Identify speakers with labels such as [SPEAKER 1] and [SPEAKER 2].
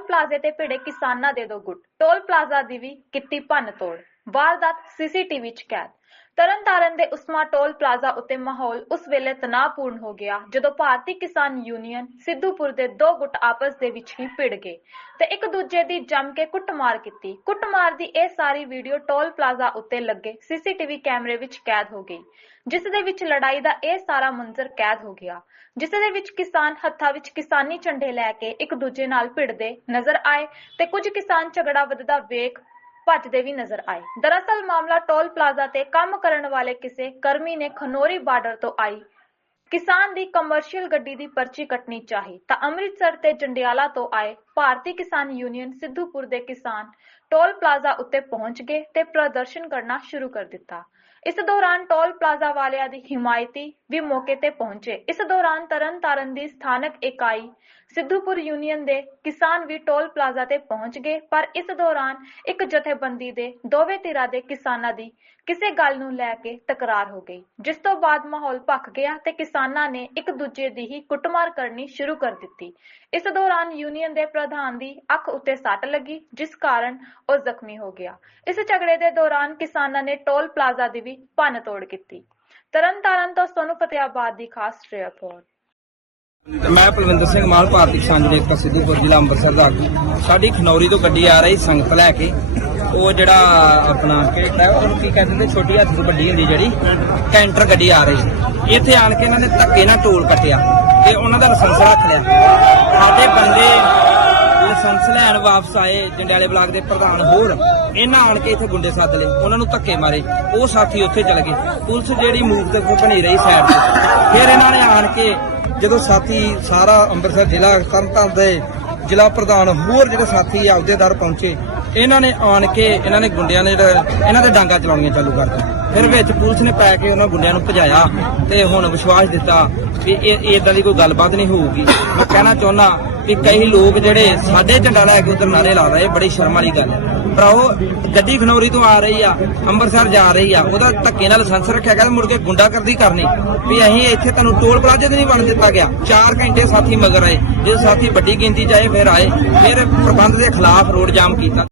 [SPEAKER 1] Toll ਪਲਾਜ਼ੇ ਤੇ ਭਿੜੇ ਕਿਸਾਨਾਂ ਦੇ ਦੋ ਗੁੱਟ। ਟੋਲ ਪਲਾਜ਼ਾ ਦੀ ਵੀ ਕੀਤੀ ਭੰਨ ਤੋੜ। ਵਾਰਦਾਤ ਸੀਸੀਟੀਵੀ 'ਚ ਕੈਦ। ਤਰਨਤਾਰਨ ਦੇ ਉਸਮਾ ਟੋਲ ਪਲਾਜ਼ਾ ਉੱਤੇ ਮਾਹੌਲ ਉਸ ਵੇਲੇ ਤਣਾਅਪੂਰਨ ਹੋ ਗਿਆ, ਜਦੋਂ ਭਾਰਤੀ ਕਿਸਾਨ ਯੂਨੀਅਨ ਸਿੱਧੂਪੁਰ ਦੇ ਦੋ ਗੁੱਟ ਆਪਸ ਦੇ ਵਿੱਚ ਹੀ ਭਿੜ ਗਏ ਤੇ ਇੱਕ ਦੂਜੇ ਦੀ ਜੰਮ ਕੇ ਕੁੱਟਮਾਰ ਕੀਤੀ। ਕੁੱਟਮਾਰ ਦੀ ਇਹ ਸਾਰੀ ਵੀਡੀਓ ਟੋਲ ਪਲਾਜ਼ਾ ਉੱਤੇ ਲੱਗੇ, ਸੀਸੀਟੀਵੀ ਕੈਮਰੇ ਵਿੱਚ ਕੈਦ ਹੋ ਗਈ, ਜਿਸ ਦੇ ਵਿੱਚ ਲੜਾਈ ਦਾ ਇਹ ਸਾਰਾ ਮੰਜ਼ਰ ਕੈਦ ਹੋ ਗਿਆ, ਜਿਸ ਦੇ ਵਿੱਚ ਕਿਸਾਨ ਹੱਥਾਂ ਵਿੱਚ ਕਿਸਾਨੀ ਝੰਡੇ ਲੈ ਕੇ ਇੱਕ ਦੂਜੇ ਨਾਲ ਭਿੜਦੇ ਨਜ਼ਰ ਆਏ ਤੇ ਕੁਝ ਕਿਸਾਨ ਝਗੜਾ ਵੱਧਦਾ ਵੇਖ ਭੱਜਦੇ ਵੀ ਨਜ਼ਰ ਆਏ। ਦਰਅਸਲ ਮਾਮਲਾ ਟੋਲ ਪਲਾਜ਼ਾ ਤੇ ਕੰਮ ਕਰਨ ਵਾਲੇ ਕਿਸੇ ਕਰਮੀ ਨੇ ਖਨੋਰੀ ਬਾਰਡਰ ਤੋਂ ਆਈ। ਕਿਸਾਨ ਦੀ ਕਮਰਸ਼ੀਅਲ ਗੱਡੀ ਦੀ ਪਰਚੀ ਕੱਟਣੀ ਚਾਹੀ ਤਾਂ ਅੰਮ੍ਰਿਤਸਰ ਤੇ ਜੰਡਿਆਲਾ ਤੋਂ ਆਏ ਭਾਰਤੀ ਕਿਸਾਨ ਯੂਨੀਅਨ ਸਿੱਧੂਪੁਰ ਦੇ ਕਿਸਾਨ ਟੋਲ ਪਲਾਜ਼ਾ ਉੱਤੇ ਪਹੁੰਚ ਗਏ ਤੇ ਪ੍ਰਦਰਸ਼ਨ ਕਰਨਾ ਸ਼ੁਰੂ ਕਰ ਦਿੱਤਾ। ਇਸ ਦੌਰਾਨ ਟੋਲ ਪਲਾਜ਼ਾ ਵਾਲਿਆਂ ਦੀ ਹਿਮਾਇਤੀ ਵੀ ਮੌਕੇ ਤੇ ਪਹੁੰਚੇ। ਇਸ ਦੌਰਾਨ ਤਰਨਤਾਰਨ ਦੀ ਸਥਾਨਕ ਇਕਾਈ ਸਿੱਧੂਪੁਰ ਯੂਨੀਅਨ ਦੇ ਕਿਸਾਨ ਵੀ ਟੋਲ ਪਲਾਜ਼ਾ ਤੇ ਪਹੁੰਚ ਗਏ। ਪਰ ਇਸ ਦੌਰਾਨ ਇੱਕ ਜਥੇਬੰਦੀ ਦੇ ਦੋਵੇਂ ਧਿਰਾਂ ਦੇ ਕਿਸਾਨਾਂ ਦੀ ਕਿਸੇ ਗੱਲ ਨੂੰ ਲੈ ਕੇ ਤਕਰਾਰ ਹੋ ਗਈ। ਜਿਸ ਤੋਂ ਬਾਅਦ ਮਾਹੌਲ ਭਖ ਗਿਆ ਤੇ ਕਿਸਾਨਾਂ ਨੇ ਇੱਕ ਦੂਜੇ ਦੀ ਹੀ ਕੁੱਟਮਾਰ ਕਰਨੀ ਸ਼ੁਰੂ ਕਰ ਦਿੱਤੀ। ਇਸ ਦੌਰਾਨ ਯੂਨੀਅਨ ਦੇ ਪ੍ਰਧਾਨ ਦੀ ਅੱਖ ਉੱਤੇ ਸੱਟ ਲੱਗੀ, ਜਿਸ ਕਾਰਨ ਉਹ ਜ਼ਖਮੀ ਹੋ ਗਿਆ। ਇਸ ਝਗੜੇ ਦੇ ਦੌਰਾਨ ਕਿਸਾਨਾਂ ਨੇ ਟੋਲ ਪਲਾਜ਼ਾ ਦੀ ਵੀ ਭੰਨ ਤੋੜ ਕੀਤੀ। ਤਰਨਤਾਰਨ ਤੋਂ ਸੋਨੂ ਫਤਿਆਬਾਦ ਦੀ ਖਾਸ ਰਿਪੋਰਟ।
[SPEAKER 2] ਮੈਂ ਪਲਵਿੰਦਰ ਸਿੰਘ ਮਾਲ ਭਾਰਤੀ ਕਿਸਾਨ ਯੂਨੀਅਨ ਸਿੱਧੂਪੁਰ ਜ਼ਿਲ੍ਹਾ ਅੰਮ੍ਰਿਤਸਰ ਦਾ। ਆਗੂ ਸਾਡੀ ਖਨੌਰੀ ਤੋਂ ਗੱਡੀ ਆ ਰਹੀ ਸੰਗਤ ਲੈ ਕੇ। ਉਹ ਜਿਹੜਾ ਆਪਣਾ ਕਿਹੜਾ ਉਹਨੂੰ ਕੀ ਕਹਿੰਦੇ ਨੇ? ਛੋਟੀ ਹੱਥ ਤੋਂ ਵੱਡੀ ਹੁੰਦੀ ਜਿਹੜੀ, ਕੈਂਟਰ ਗੱਡੀ ਆ ਰਹੀ ਸੀ। ਇੱਥੇ ਆਣ ਕੇ ਇਹਨਾਂ ਨੇ ਧੱਕੇ ਨਾਲ ਟੋਲ ਕੱਟਿਆ ਤੇ ਉਹਨਾਂ ਦਾ ਲਾਇਸੈਂਸ ਰੱਖ ਲਿਆ। ਸਾਡੇ ਬੰਦੇ ਲਾਇਸੈਂਸ ਲੈਣ ਵਾਪਸ ਆਏ ਜੰਡਿਆਲੇ ਬਲਾਕ ਦੇ ਪ੍ਰਧਾਨ ਹੋਰ। ਇਹਨਾਂ ਆਣ ਕੇ ਇੱਥੇ ਗੁੰਡੇ ਸੱਦ ਲਏ, ਉਹਨਾਂ ਨੂੰ ਧੱਕੇ ਮਾਰੇ। ਉਹ ਸਾਥੀ ਉੱਥੇ ਚਲੇ ਗਏ। ਪੁਲਿਸ ਜਿਹੜੀ ਮੂਵ ਤੇ ਬਣੀ ਰਹੀ ਸਾਈਡ ਤੇ। ਫਿਰ ਇਹਨਾਂ ਨੇ ਆਣ ਕੇ ਜਦੋਂ ਸਾਥੀ ਸਾਰਾ ਅੰਮ੍ਰਿਤਸਰ ਜ਼ਿਲ੍ਹਾ ਤਰਨਤਾਰਨ ਦੇ ਜ਼ਿਲ੍ਹਾ ਪ੍ਰਧਾਨ ਹੋਰ ਜਿਹੜੇ ਸਾਥੀ ਆ ਅਹੁਦੇਦਾਰ ਪਹੁੰਚੇ, ਇਹਨਾਂ ਨੇ ਆਣ ਕੇ ਇਹਨਾਂ ਨੇ ਗੁੰਡਿਆਂ ਨੇ ਇਹਨਾਂ ਦੇ ਡਾਂਗਾ ਚਲਾਉਣੀਆਂ ਚਾਲੂ ਕਰ ਦਿੱਤੀਆਂ। ਫਿਰ ਵਿੱਚ ਪੁਲਿਸ ਨੇ ਪੈ ਕੇ ਉਹਨਾਂ ਗੁੰਡਿਆਂ ਨੂੰ ਭਜਾਇਆ ਤੇ ਹੁਣ ਵਿਸ਼ਵਾਸ ਦਿੱਤਾ ਵੀ ਇਹ ਇਦਾਂ ਦੀ ਕੋਈ ਗੱਲਬਾਤ ਨਹੀਂ ਹੋਊਗੀ। ਮੈਂ ਕਹਿਣਾ ਚਾਹੁੰਦਾ ਕਿ ਕਈ ਲੋਕ ਜਿਹੜੇ ਸਾਡੇ ਝੰਡਾ ਲੈ ਕੇ ਉਧਰ ਨਾਰੇ ਲਾ ਰਹੇ ਬੜੀ ਸ਼ਰਮ ਵਾਲੀ ਗੱਲ ਹੈ। ਭਰਾਓ, ਗੱਡੀ ਖਨੌਰੀ ਤੋਂ ਆ ਰਹੀ ਆ, ਅੰਮ੍ਰਿਤਸਰ ਜਾ ਰਹੀ ਆ। ਉਹਦਾ ਧੱਕੇ ਨਾਲ ਲਾਇਸੈਂਸ ਰੱਖਿਆ ਗਿਆ ਤੇ ਮੁੜ ਕੇ ਗੁੰਡਾਗਰਦੀ ਕਰਨੀ। ਵੀ ਅਸੀਂ ਇੱਥੇ ਤੁਹਾਨੂੰ ਟੋਲ ਪਲਾਜ਼ੇ ਤੇ ਨਹੀਂ ਬਣ ਦਿੱਤਾ ਗਿਆ। 4 ਘੰਟੇ ਸਾਥੀ ਮਗਰ ਆਏ। ਜੇ ਸਾਥੀ ਵੱਡੀ ਗਿਣਤੀ ਚ ਆਏ, ਫਿਰ ਆਏ। ਫਿਰ ਪ੍ਰਬੰਧ ਦੇ ਖਿਲਾਫ ਰੋਡ ਜਾਮ ਕੀਤਾ।